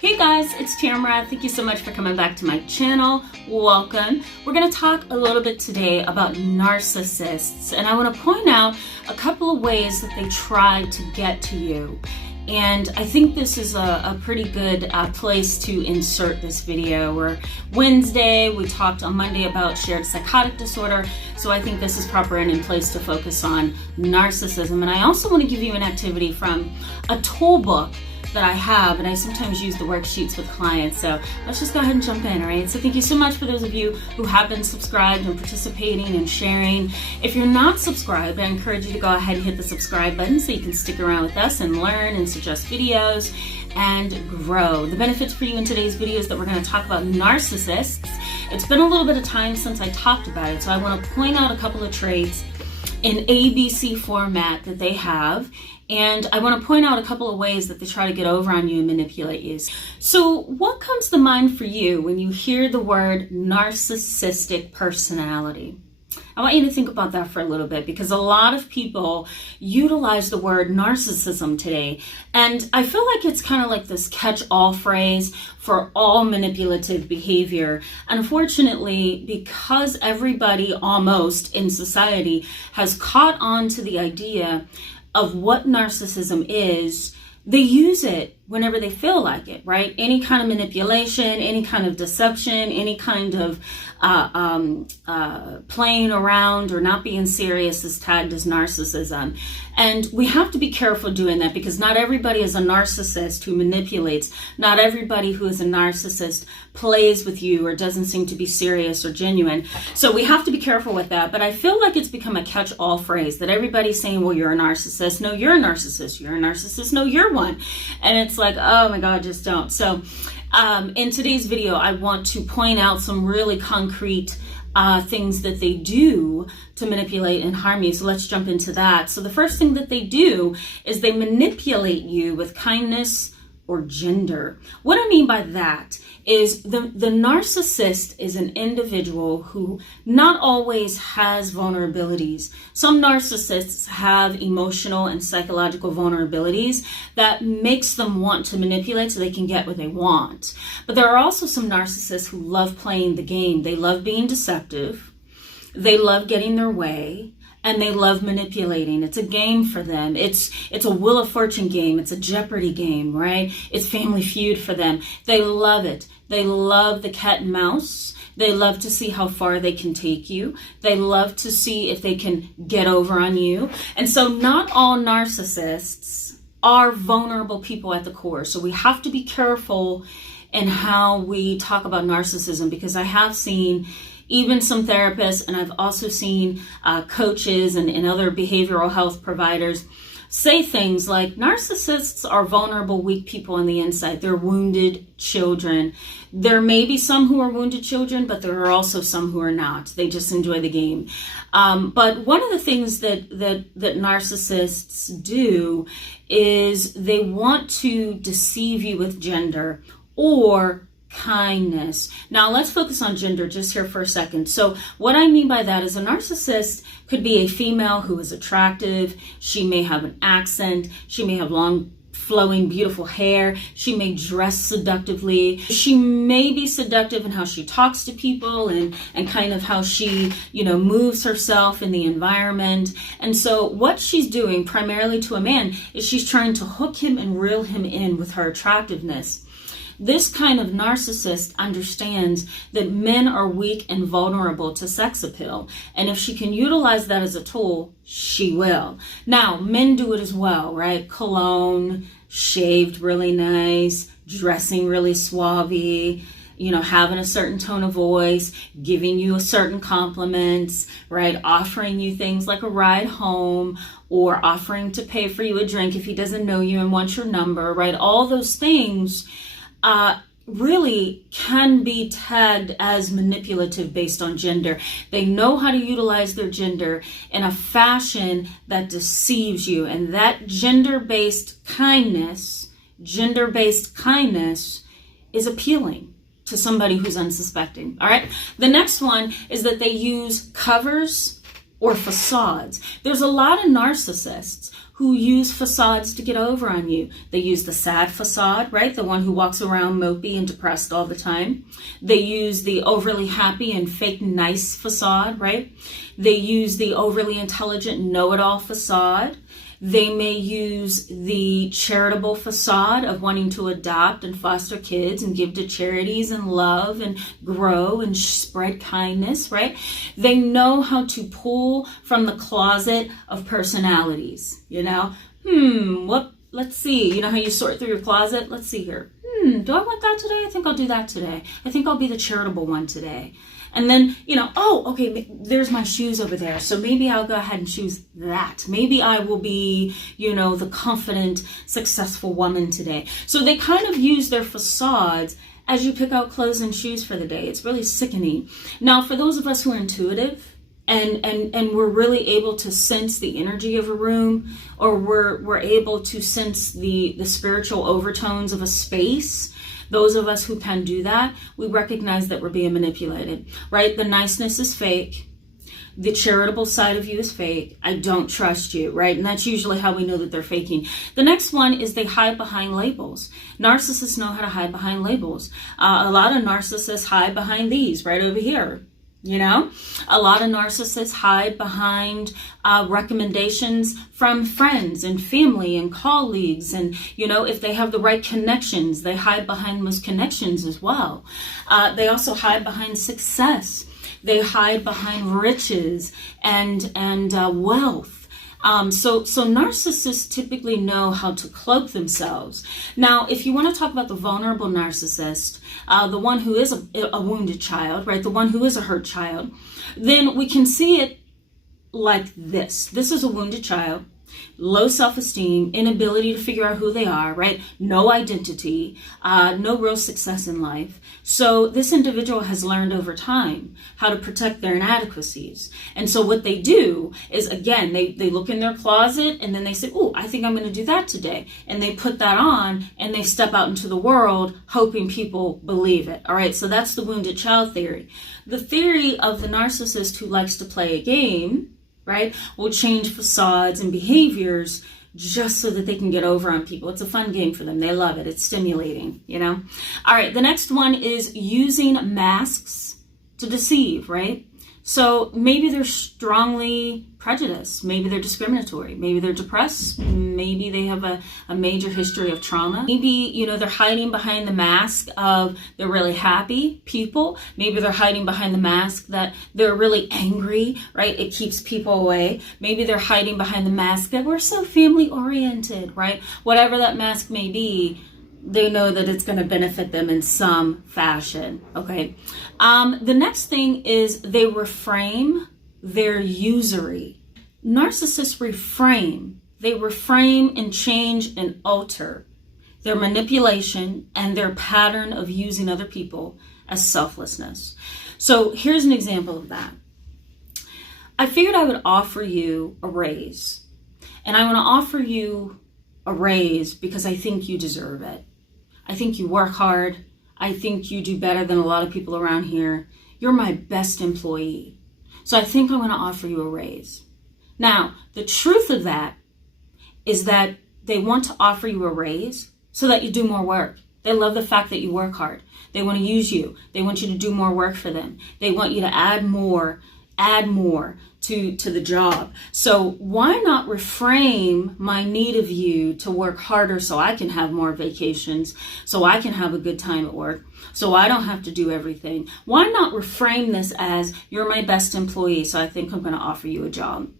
Hey guys, it's Tamara. Thank you so much for coming back to my channel. Welcome. We're going to talk a little bit today about narcissists, and I want to point out a couple of ways that they try to get to you. And I think this is a pretty good place to insert this video. We're Wednesday, we talked on Monday about shared psychotic disorder, so I think this is proper and in place to focus on narcissism. And I also want to give you an activity from a tool book that I have, and I sometimes use the worksheets with clients. So let's just go ahead and jump in, all right? So thank you so much for those of you who have been subscribed and participating and sharing. If you're not subscribed, I encourage you to go ahead and hit the subscribe button so you can stick around with us and learn and suggest videos and grow. The benefits for you in today's video is that we're going to talk about narcissists. It's been a little bit of time since I talked about it, so I want to point out a couple of traits in ABC format that they have. And I want to point out a couple of ways that they try to get over on you and manipulate you. So what comes to mind for you when you hear the word narcissistic personality? I want you to think about that for a little bit, because a lot of people utilize the word narcissism today. And I feel like it's kind of like this catch-all phrase for all manipulative behavior. Unfortunately, because everybody almost in society has caught on to the idea of what narcissism is, they use it whenever they feel like it, right? Any kind of manipulation, any kind of deception, any kind of playing around or not being serious is tagged as narcissism. And we have to be careful doing that, because not everybody is a narcissist who manipulates. Not everybody who is a narcissist plays with you or doesn't seem to be serious or genuine. So we have to be careful with that. But I feel like it's become a catch-all phrase that everybody's saying, well, you're a narcissist. No, you're a narcissist. You're a narcissist. No, you're one. And it's like, oh my God, just don't. So in today's video, I want to point out some really concrete things that they do to manipulate and harm you. So let's jump into that. So the first thing that they do is they manipulate you with kindness or gender. What I mean by that is the narcissist is an individual who not always has vulnerabilities. Some narcissists have emotional and psychological vulnerabilities that makes them want to manipulate so they can get what they want. But there are also some narcissists who love playing the game. They love being deceptive. They love getting their way. And they love manipulating. It's a game for them. It's a Wheel of Fortune game. It's a Jeopardy game, right? It's Family Feud for them. They love it. They love the cat and mouse. They love to see how far they can take you. They love to see if they can get over on you. And so not all narcissists are vulnerable people at the core. So we have to be careful in how we talk about narcissism, because I have seen even some therapists, and I've also seen coaches and other behavioral health providers say things like narcissists are vulnerable, weak people on the inside. They're wounded children. There may be some who are wounded children, but there are also some who are not. They just enjoy the game. But one of the things that narcissists do is they want to deceive you with gender or kindness. Now let's focus on gender just here for a second. So what I mean by that is a narcissist could be a female who is attractive. She may have an accent. She may have long flowing beautiful hair. She may dress seductively. She may be seductive in how she talks to people and kind of how she, moves herself in the environment. And so what she's doing primarily to a man is she's trying to hook him and reel him in with her attractiveness. This kind of narcissist understands that men are weak and vulnerable to sex appeal. And if she can utilize that as a tool, she will. Now, men do it as well, right? Cologne, shaved really nice, dressing really suave, having a certain tone of voice, giving you a certain compliments, right? Offering you things like a ride home, or offering to pay for you a drink if he doesn't know you and wants your number, right? All those things really can be tagged as manipulative based on gender. They know how to utilize their gender in a fashion that deceives you. And that gender-based kindness is appealing to somebody who's unsuspecting. All right. The next one is that they use covers or facades. There's a lot of narcissists who use facades to get over on you. They use the sad facade, right? The one who walks around mopey and depressed all the time. They use the overly happy and fake nice facade, right? They use the overly intelligent know-it-all facade. They may use the charitable facade of wanting to adopt and foster kids and give to charities and love and grow and spread kindness, right? They know how to pull from the closet of personalities, you know? Let's see. You know how you sort through your closet? Let's see here. Do I want that today? I think I'll do that today. I think I'll be the charitable one today. And then, okay, there's my shoes over there. So maybe I'll go ahead and choose that. Maybe I will be, the confident, successful woman today. So they kind of use their facades as you pick out clothes and shoes for the day. It's really sickening. Now, for those of us who are intuitive and we're really able to sense the energy of a room, or we're able to sense the spiritual overtones of a space, those of us who can do that, we recognize that we're being manipulated, right? The niceness is fake. The charitable side of you is fake. I don't trust you, right? And that's usually how we know that they're faking. The next one is they hide behind labels. Narcissists know how to hide behind labels. A lot of narcissists hide behind these right over here. A lot of narcissists hide behind recommendations from friends and family and colleagues. And, if they have the right connections, they hide behind those connections as well. They also hide behind success. They hide behind riches and wealth. So narcissists typically know how to cloak themselves. Now, if you want to talk about the vulnerable narcissist, the one who is a wounded child, right? The one who is a hurt child, then we can see it like this. This is a wounded child, low self-esteem, inability to figure out who they are, right? No identity, no real success in life. So this individual has learned over time how to protect their inadequacies. And so what they do is, again, they look in their closet and then they say, I think I'm going to do that today. And they put that on and they step out into the world hoping people believe it. All right, so that's the wounded child theory. The theory of the narcissist who likes to play a game, right, will change facades and behaviors just so that they can get over on people. It's a fun game for them. They love it. It's stimulating, All right, the next one is using masks to deceive, right? So maybe they're strongly prejudiced. Maybe they're discriminatory. Maybe they're depressed. Maybe they have a major history of trauma. Maybe, they're hiding behind the mask of they're really happy people. Maybe they're hiding behind the mask that they're really angry, right? It keeps people away. Maybe they're hiding behind the mask that we're so family oriented, right? Whatever that mask may be, they know that it's going to benefit them in some fashion, okay? The next thing is they reframe their usury. Narcissists reframe. They reframe and change and alter their manipulation and their pattern of using other people as selflessness. So here's an example of that. I figured I would offer you a raise. And I want to offer you a raise because I think you deserve it. I think you work hard. I think you do better than a lot of people around here. You're my best employee. So I think I'm going to offer you a raise. Now, the truth of that is that they want to offer you a raise so that you do more work. They love the fact that you work hard. They want to use you. They want you to do more work for them. They want you to add more to the job. So why not reframe my need of you to work harder so I can have more vacations, so I can have a good time at work, so I don't have to do everything? Why not reframe this as you're my best employee, so I think I'm going to offer you a job?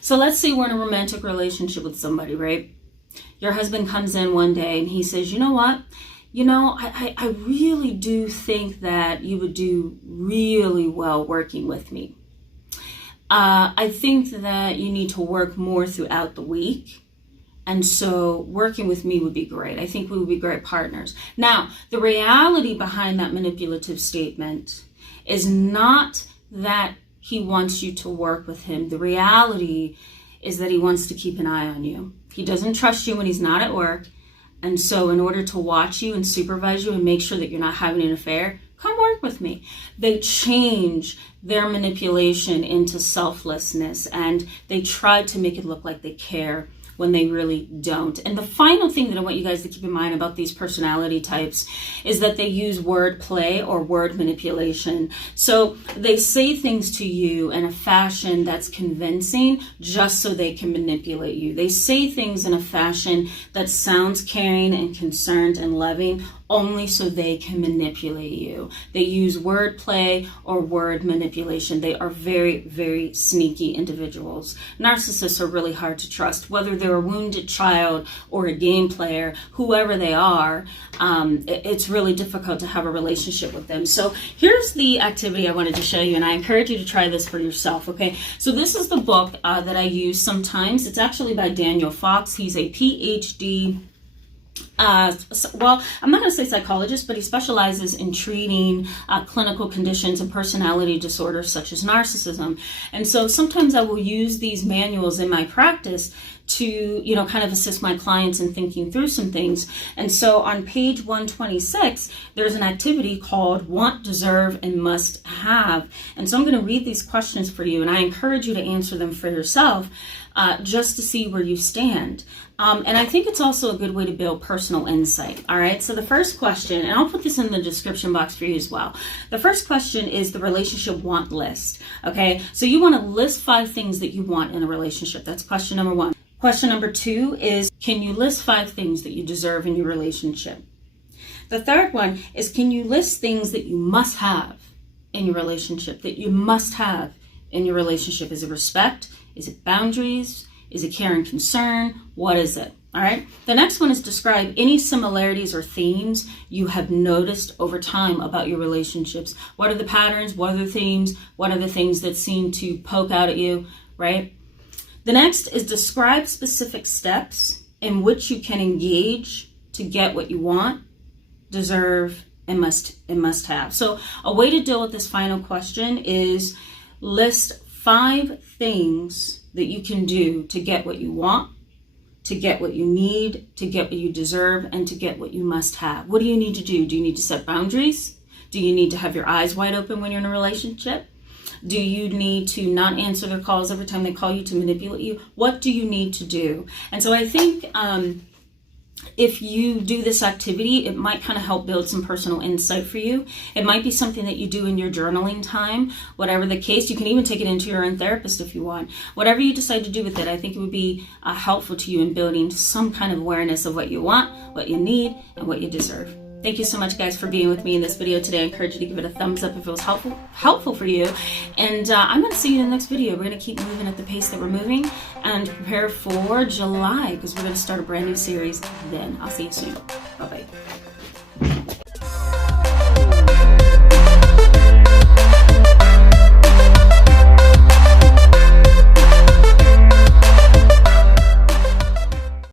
So let's say we're in a romantic relationship with somebody, right? Your husband comes in one day and he says, you know what? I really do think that you would do really well working with me. I think that you need to work more throughout the week. And so working with me would be great. I think we would be great partners. Now, the reality behind that manipulative statement is not that he wants you to work with him. The reality is that he wants to keep an eye on you. He doesn't trust you when he's not at work. And so in order to watch you and supervise you and make sure that you're not having an affair, come work with me. They change their manipulation into selflessness, and they try to make it look like they care when they really don't. And the final thing that I want you guys to keep in mind about these personality types is that they use wordplay or word manipulation. So they say things to you in a fashion that's convincing just so they can manipulate you. They say things in a fashion that sounds caring and concerned and loving only so they can manipulate you. They use wordplay or word manipulation. They are very, very sneaky individuals. Narcissists are really hard to trust, whether they're a wounded child or a game player, whoever they are. It's really difficult to have a relationship with them. So here's the activity I wanted to show you, and I encourage you to try this for yourself, okay? So this is the book that I use sometimes. It's actually by Daniel Fox. He's a PhD well, I'm not going to say psychologist, but he specializes in treating clinical conditions and personality disorders such as narcissism. And so sometimes I will use these manuals in my practice to, kind of assist my clients in thinking through some things. And so on page 126, there's an activity called Want, Deserve, and Must Have. And so I'm going to read these questions for you, and I encourage you to answer them for yourself just to see where you stand. And I think it's also a good way to build personal insight. All right. So the first question, and I'll put this in the description box for you as well. The first question is the relationship want list. Okay. So you want to list 5 things that you want in a relationship. That's question number 1. Question number 2 is, can you list 5 things that you deserve in your relationship? The third one is, can you list things that you must have in your relationship, that you must have in your relationship? Is it respect? Is it boundaries? Is it care and concern? What is it? All right. The next one is describe any similarities or themes you have noticed over time about your relationships. What are the patterns? What are the themes? What are the things that seem to poke out at you? Right. The next is describe specific steps in which you can engage to get what you want, deserve, and must have. So a way to deal with this final question is list 5 things that you can do to get what you want, to get what you need, to get what you deserve, and to get what you must have. What do you need to do? Do you need to set boundaries? Do you need to have your eyes wide open when you're in a relationship? Do you need to not answer their calls every time they call you to manipulate you? What do you need to do? And so I think if you do this activity, it might kind of help build some personal insight for you. It might be something that you do in your journaling time, whatever the case. You can even take it into your own therapist if you want. Whatever you decide to do with it, I think it would be helpful to you in building some kind of awareness of what you want, what you need, and what you deserve. Thank you so much, guys, for being with me in this video today. I encourage you to give it a thumbs up if it was helpful for you. And I'm going to see you in the next video. We're going to keep moving at the pace that we're moving and prepare for July, because we're going to start a brand new series then. I'll see you soon. Bye-bye.